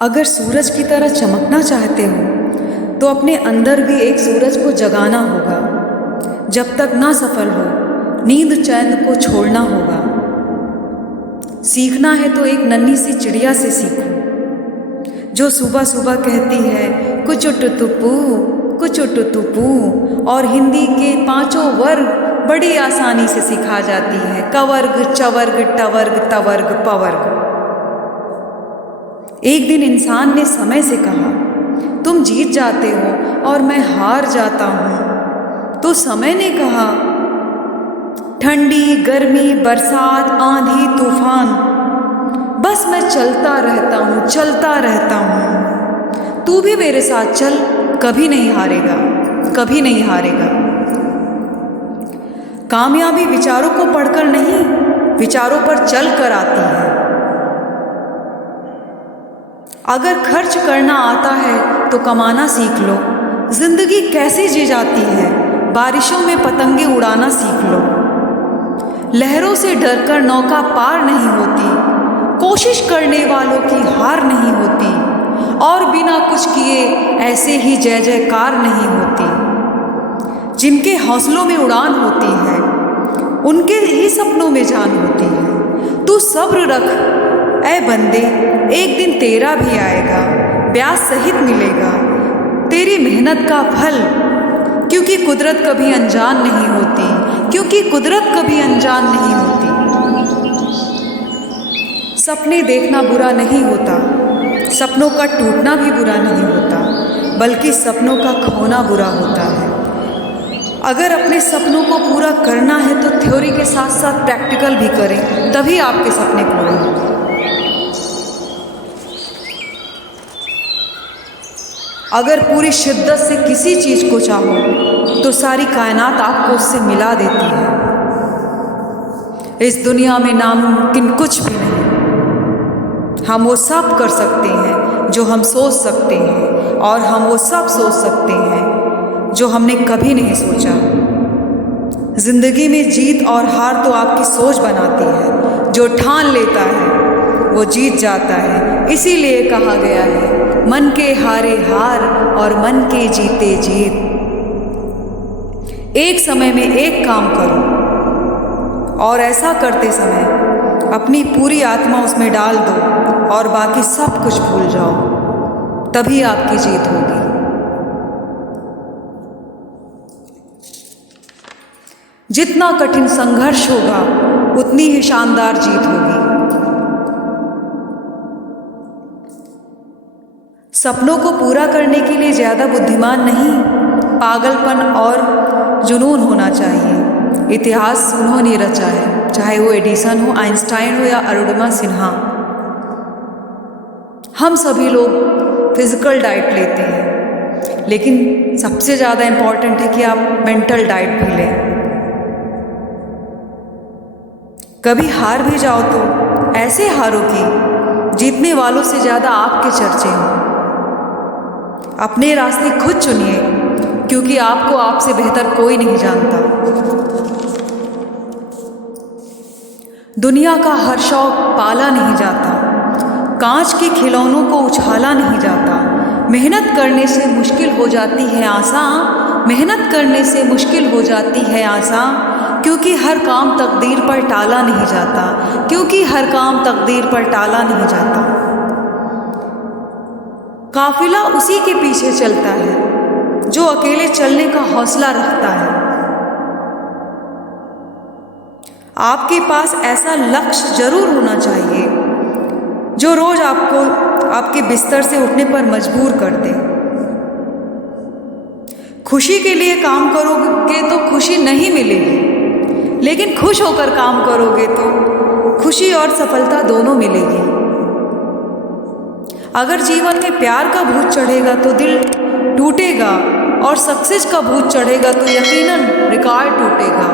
अगर सूरज की तरह चमकना चाहते हो तो अपने अंदर भी एक सूरज को जगाना होगा। जब तक ना सफल हो नींद चैन को छोड़ना होगा। सीखना है तो एक नन्ही सी चिड़िया से सीखो जो सुबह सुबह कहती है कुछ टुटुपू और हिंदी के 5 वर्ग बड़ी आसानी से सिखा जाती है। कवर्ग चवर्ग टवर्ग तवर्ग पवर्ग। एक दिन इंसान ने समय से कहा तुम जीत जाते हो और मैं हार जाता हूं। तो समय ने कहा ठंडी गर्मी बरसात आंधी तूफान बस मैं चलता रहता हूं। तू भी मेरे साथ चल, कभी नहीं हारेगा, कभी नहीं हारेगा। कामयाबी विचारों को पढ़कर नहीं, विचारों पर चल कर आती है। अगर खर्च करना आता है तो कमाना सीख लो। जिंदगी कैसे जी जाती है, बारिशों में पतंगे उड़ाना सीख लो। लहरों से डरकर नौका पार नहीं होती, कोशिश करने वालों की हार नहीं होती। और बिना कुछ किए ऐसे ही जय जयकार नहीं होती। जिनके हौसलों में उड़ान होती है उनके ही सपनों में जान होती है। तू सब्र रख ऐ बंदे, एक दिन तेरा भी आएगा, ब्याज सहित मिलेगा तेरी मेहनत का फल। क्योंकि कुदरत कभी अनजान नहीं होती, क्योंकि कुदरत कभी अनजान नहीं होती। सपने देखना बुरा नहीं होता, सपनों का टूटना भी बुरा नहीं होता, बल्कि सपनों का खोना बुरा होता है। अगर अपने सपनों को पूरा करना है तो थ्योरी के साथ साथ प्रैक्टिकल भी करें, तभी आपके सपने पूरे होंगे। अगर पूरी शिद्दत से किसी चीज को चाहो तो सारी कायनात आपको उससे मिला देती है। इस दुनिया में नामुमकिन कुछ भी नहीं। हम वो सब कर सकते हैं जो हम सोच सकते हैं, और हम वो सब सोच सकते हैं जो हमने कभी नहीं सोचा। जिंदगी में जीत और हार तो आपकी सोच बनाती है। जो ठान लेता है वो जीत जाता है। इसीलिए कहा गया है मन के हारे हार और मन के जीते जीत। एक समय में एक काम करो और ऐसा करते समय अपनी पूरी आत्मा उसमें डाल दो और बाकी सब कुछ भूल जाओ, तभी आपकी जीत होगी। जितना कठिन संघर्ष होगा उतनी ही शानदार जीत होगी। सपनों को पूरा करने के लिए ज्यादा बुद्धिमान नहीं, पागलपन और जुनून होना चाहिए। इतिहास उन्होंने रचा है, चाहे वो एडिसन हो, आइंस्टाइन हो या अरुणिमा सिन्हा। हम सभी लोग फिजिकल डाइट लेते हैं, लेकिन सबसे ज़्यादा इम्पॉर्टेंट है कि आप मेंटल डाइट भी लें। कभी हार भी जाओ तो ऐसे हारो कि जीतने वालों से ज़्यादा आपके चर्चे हों। अपने रास्ते खुद चुनिए, क्योंकि आपको आपसे बेहतर कोई नहीं जानता। दुनिया का हर शौक पाला नहीं जाता, कांच के खिलौनों को उछाला नहीं जाता। मेहनत करने से मुश्किल हो जाती है आसान, मेहनत करने से मुश्किल हो जाती है आसान। क्योंकि हर काम तकदीर पर टाला नहीं जाता, क्योंकि हर काम तकदीर पर टाला नहीं जाता। काफिला उसी के पीछे चलता है जो अकेले चलने का हौसला रखता है। आपके पास ऐसा लक्ष्य जरूर होना चाहिए जो रोज आपको आपके बिस्तर से उठने पर मजबूर कर दे। खुशी के लिए काम करोगे तो खुशी नहीं मिलेगी, लेकिन खुश होकर काम करोगे तो खुशी और सफलता दोनों मिलेगी। अगर जीवन में प्यार का भूत चढ़ेगा तो दिल टूटेगा, और सक्सेस का भूत चढ़ेगा तो यकीनन रिकॉर्ड टूटेगा।